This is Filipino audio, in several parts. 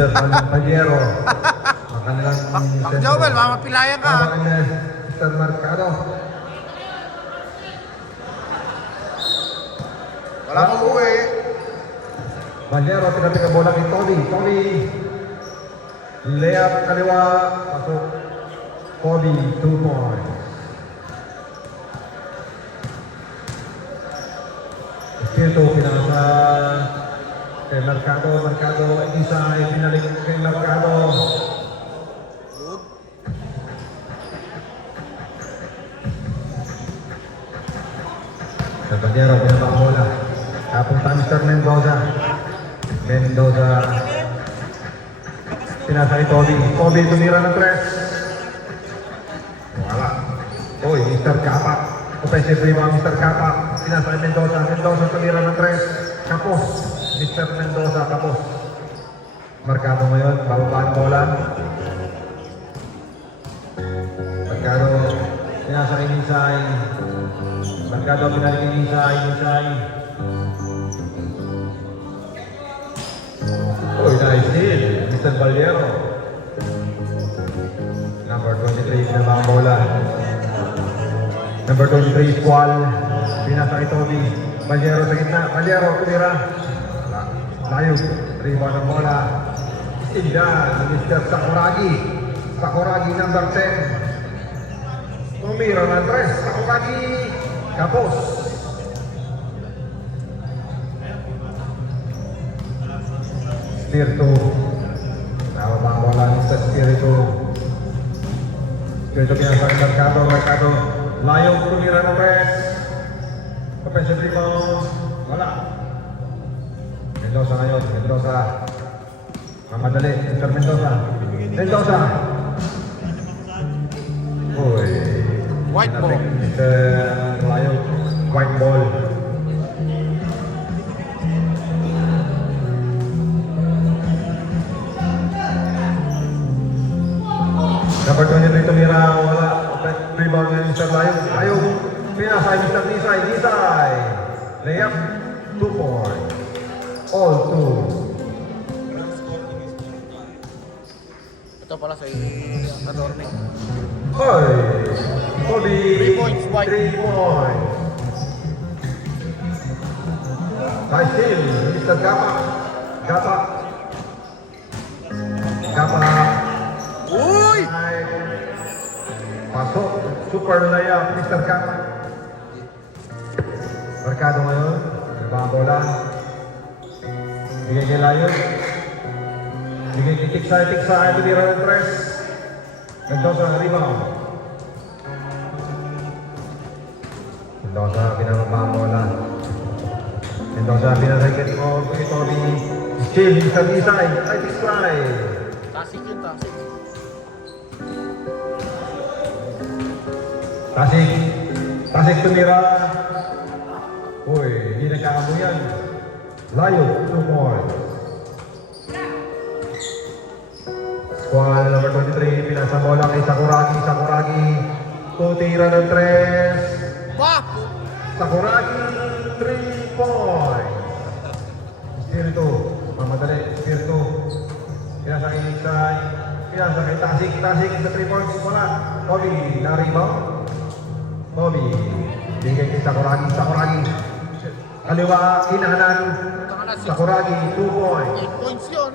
Mr. Paliero. Pak Joel, mamapilayan ka. Mr. Mercado. Wala kang uwi. Paliero, tinabi ka bola kay Tony. Tony. Layup kaliwa. Pasok. Kobe, 2 points. Ito, pinasa kay Mercado. Mercado, isa ay pinalik kay Mercado. Sa Paliero, pinaba ang bola. Kapunta Mr. Mendoza. Mendoza. Pinasa kay Toby. Toby, tumira ng 3. Wala. Uy, Mr. Kapak. Offensive rebound, Mr. Kapak. Pinasa kay Mendoza. Mendoza, tumira ng 3. Kapos. Mr. Mendoza, kapos. Mercado ngayon, bababa ang bola. Mercado, pinasa kay Nisay. Mercado, pinalik kay Nisay. Nisay. Uy, nice steal. Mr. Paliero. Number 23, pinaba ang bola. Number 23, Squall. Pinasa kay Toby. Paliero sa gitna. Paliero, tumira. Layo. Rebound ang bola. Steal Mr. Sakuragi. Sakuragi, number 10. Tumira ng 3. Sakuragi. Kapos. Spirito. Nababa ang bola sa Spirito. Spirito pinasa kay Mercado. Mercado. Layo, tumira ng 3. Offensive rebound. Wala. Mendoza ngayon. Mendoza. Mamadali. Mr. Mendoza. Mendoza. Uy. White ball. Layo. White ball. Number 23 tumira, wala. Rebound ng Mr. Layo. Layo. Pinasa Mr. Nisay. Nisay. Layup. 2 points. All 2. Ito pala sa Adorne. Hoy. Kobe. 3 points, White. 3 points. Nice steal. Mr. Gapa. Gapa. Gapa. Uy! Pasok, super layup, Mr. Gapa. Mercado ngayon, nabang bola. Bigay kay Layon. Bigay kay Tiksay, tumira ng 3. Mendoza ang rebound. Mendoza, pinababa ang bola. Mendoza, pinasay kay Toby. Steal, Mr. Nisay, ay Tiksay. Tasik yun, tasik. Tasik tumira. Uy, hindi nagkakamo yan. Layo, 2 points. Squall number 23, pinasa bola kay Sakuragi. Sakuragi, tutira ng 3. Bah! Sakuragi, 3 points. Spirito, mamadali, Spirito. Pinasa kay Nisay. Pinasa kay Tasik. Tasik sa 3 points, wala. Kobe, na-rebound. Kobe, bigay kay Sakuragi. Sakuragi, kaliwa, kinahanan. Sakuragi, 2 points. 8 points yun.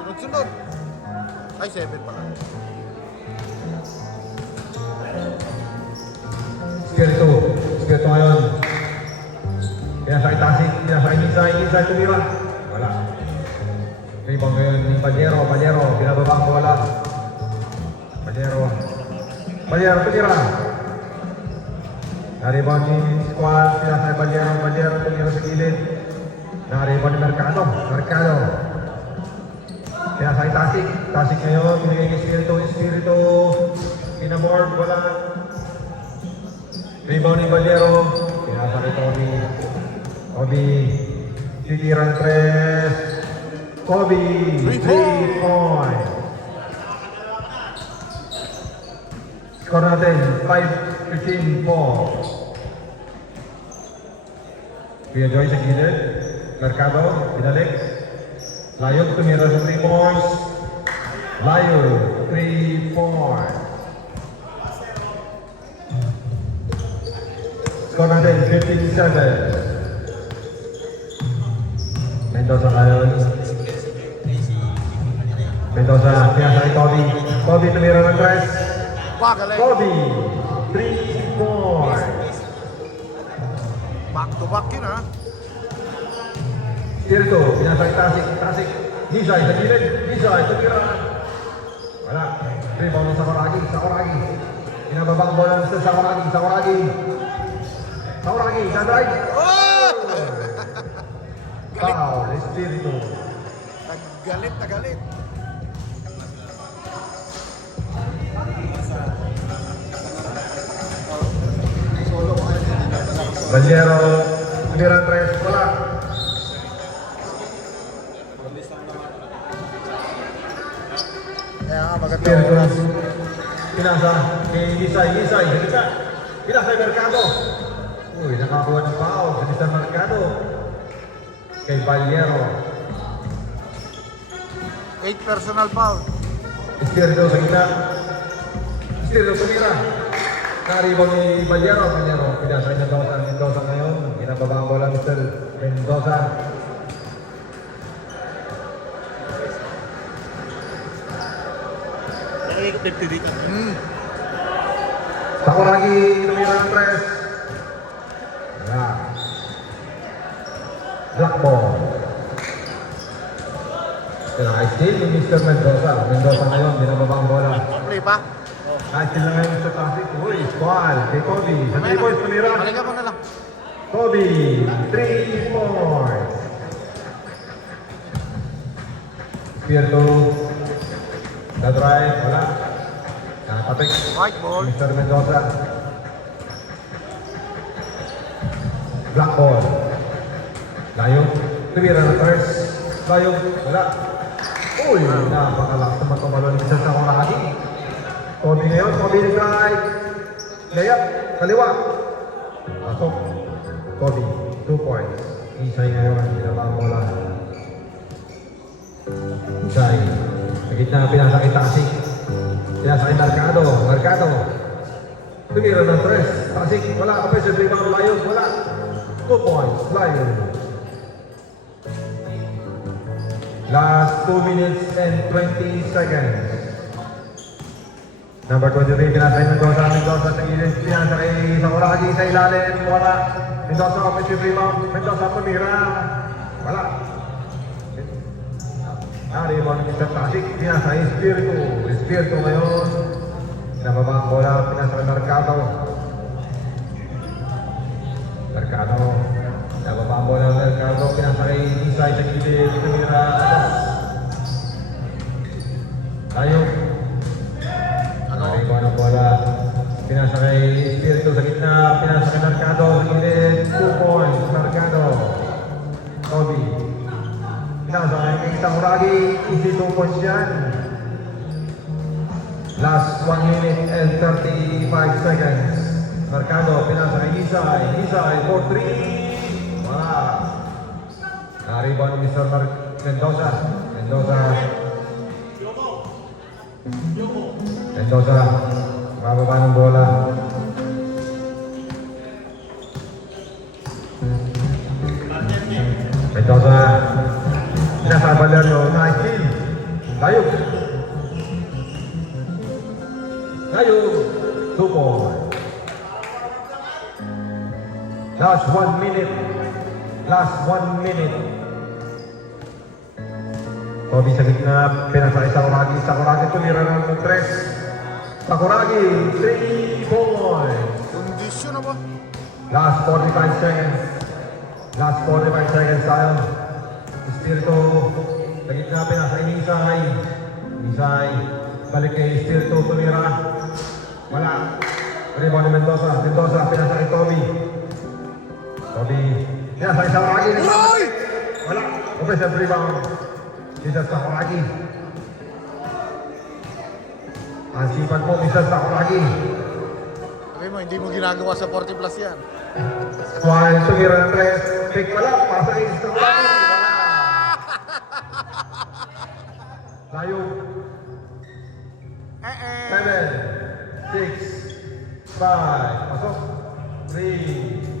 Sunod-sunod. Ay, 7 pala. Spirito ngayon. Pinasa kay Tasik, pinasa kay Nisay. Nisay tumira. Wala. Rebound ngayon ni Paliero. Paliero, pinababa ang bola. Paliero, tumira. Na-rebound ni Squall, pinasa kay Paliero, tumira sa gilid. Na-rebound ni Mercado. Pinasa kay Tasik. Tasik ngayon, pinigay kay Spirito. Pinaboard, wala. Rebound ni Paliero. Pinasa kay Toby. Titira ng 3. Kobe, 3 points. Score natin, 5-15 points. Kuya Joy sa gilid. Mercado, binalik. Layog tumira sa 3 points. Layog, 3 points. Score natin, 15-7. Mendoza ngayon. Mendoza, pinasa kay Toby. Toby tumira ng 3. Galing. Toby, 3 points. Back to back yun ha. Tirto, pinasa kay Tasik. Tasik, Nisay sa gilid. Nisay, tumira. Wala. Rebound ng Sakuragi. Sakuragi. Pinababang bola ng Sakuragi. Sakuragi. Sakuragi, na-drive. Oh! Foul, Espiritu. Galit na galit. Baliero, tumira ng 3. Wala. Kaya nga maganda Espiritu. oras. Pinasa kay Nisay. Nisay, sa gitna. Pinasa kay Mercado. Uy, nakakuha ng foul. Sa Nisay Mercado. Kay Baliero. 8 personal foul. Espiritu sa gitna. Espiritu tumira. Naribang ni Baliero. Baliero, pinasa kay Mendoza. Mendoza ngayon. Ginababang bola Mr. Mendoza. Sakuragi, tumira ng 3. Wala. Black ball. Pinaka-steal ni Mr. Mendoza. Mendoza ngayon, ginababang bola. Play pa. Steal na ngayon sa traffic. Uy, squall. Kay Kobe. Sa 3 points, tumira. Balikan mo na lang. Kobe, 3 points. Espiritu. Na-drive. Wala. Nakapik. White ball. Mr. Mendoza. Black ball. Layo. Tumira ng 3. Layo. Wala. Uy, napakalakas naman tumalon isa sa Sakuragi. Kobe ngayon. Kobe nag-drive. Layup. Kaliwa. Pasok. Kobe. 2 points. Isay ngayon. Ginabang bola. Isay. Sa gitna, pinasa kay Tasik. Pinasa kay Mercado. Mercado. Tumira ng 3. Tasik. Wala. Offensive rebound. Layo. Wala. 2 points. Layo. Last 2 minutes and 20 seconds. Number 23, pinasa kay Mendoza. Mendoza sa gilid. Pinasa kay Sakuragi sa ilalim. Wala. Mendoza offensive rebound. Mendoza tumira. Wala. Rebound ni Mr. Tasik. Pinasa kay Espiritu. Espiritu ngayon. Nababa ang bola. Pinasa kay Mercado. Mercado. Nababa ang bola ng Mercado. Pinasa kay Isay sa gilid. Tumira. Tayo. Rebound ang bola. Pinasa kay Espiritu sa gitna. Pinasa kay Mercado sa gilid. 2 points. Mercado. Kobe. Pinasa kay Sakuragi. Easy 2 points yan. Last 1 minute and 35 seconds. Mercado. Pinasa kay Isay. Isay for 3. Wala. Na-rebound ni Mr. Mendoza. Mendoza. Mendoza. Mababa ng bola. Mendoza. Nasa Valero. Na-kill. Tayo. Tayo. 2 points. Last 1 minute. Last 1 minute. Kobe sa gitna. Pinasa kay Sakuragi. Sakuragi tumira ng 3. Sakuragi. 3 points. Kondisyon na ba? Last 45 seconds. Last 45 seconds tayo. Espiritu. Sa gitna, pinasa kay Nisay. Nisay. Balik kay Espiritu. Tumira. Wala. Rebound ni Mendoza. Mendoza. Pinasa kay Kobe. Kobe. Pinasa kay Sakuragi. Uy! Wala. Offensive rebound. Mr. Sakuragi. Ang sipat mo, Mr. Sakuragi. Sabi mo, hindi mo ginagawa sa 40 plus yan. Juan tumira ng 3. Pick pala, pasa kay Sakuragi. Wala. 7, 6, 5, pasok. 3,